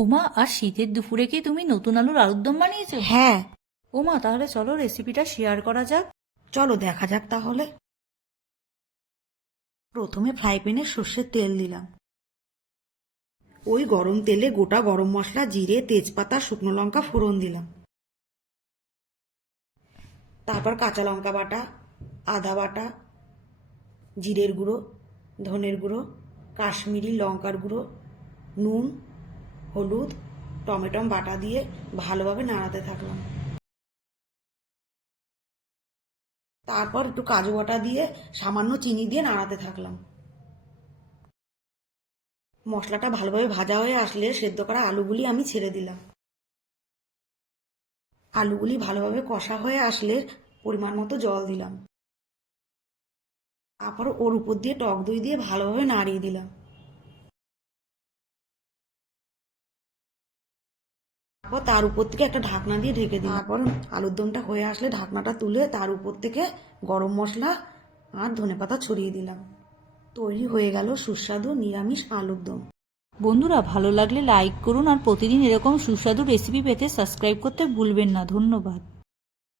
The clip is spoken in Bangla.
ওমা, আর শীতের দুপুরে কি তুমি নতুন আলুর আলুর দম বানিয়েছো? হ্যাঁ, ওমা, তাহলে চলো রেসিপিটা শেয়ার করা যাক। চলো দেখা যাক তাহলে। প্রথমে ফ্রাই প্যানে সর্ষের তেল দিলাম। ওই গরম তেলে গোটা গরম মশলা, জিরে, তেজপাতা, শুকনো লঙ্কা ফোড়ন দিলাম। তারপর কাঁচা লঙ্কা বাটা, আদা বাটা, জিরের গুঁড়ো, ধনের গুঁড়ো, কাশ্মীরি লঙ্কার গুঁড়ো, নুন, হলুদ, টমেটো বাটা দিয়ে ভালোভাবে নাড়াতে থাকলাম। তারপর একটু কাজু বাটা দিয়ে সামান্য চিনি দিয়ে নাড়াতে থাকলাম। মশলাটা ভালোভাবে ভাজা হয়ে আসলে সেদ্ধ করা আলুগুলি আমি ছেড়ে দিলাম। আলুগুলি ভালোভাবে কষা হয়ে আসলে পরিমাণ মতো জল দিলাম। তারপর ওর উপর দিয়ে টক দই দিয়ে ভালোভাবে নাড়িয়ে দিলাম। তারপর তার উপর থেকে একটা ঢাকনা দিয়ে ঢেকে দিলাম। তারপর আলুর দমটা হয়ে আসলে ঢাকনাটা তুলে তার উপর থেকে গরম মশলা আর ধনেপাতা ছড়িয়ে দিলাম। তৈরি হয়ে গেল সুস্বাদু নিরামিষ আলুর দম। বন্ধুরা, ভালো লাগলে লাইক করুন আর প্রতিদিন এরকম সুস্বাদু রেসিপি পেতে সাবস্ক্রাইব করতে ভুলবেন না। ধন্যবাদ।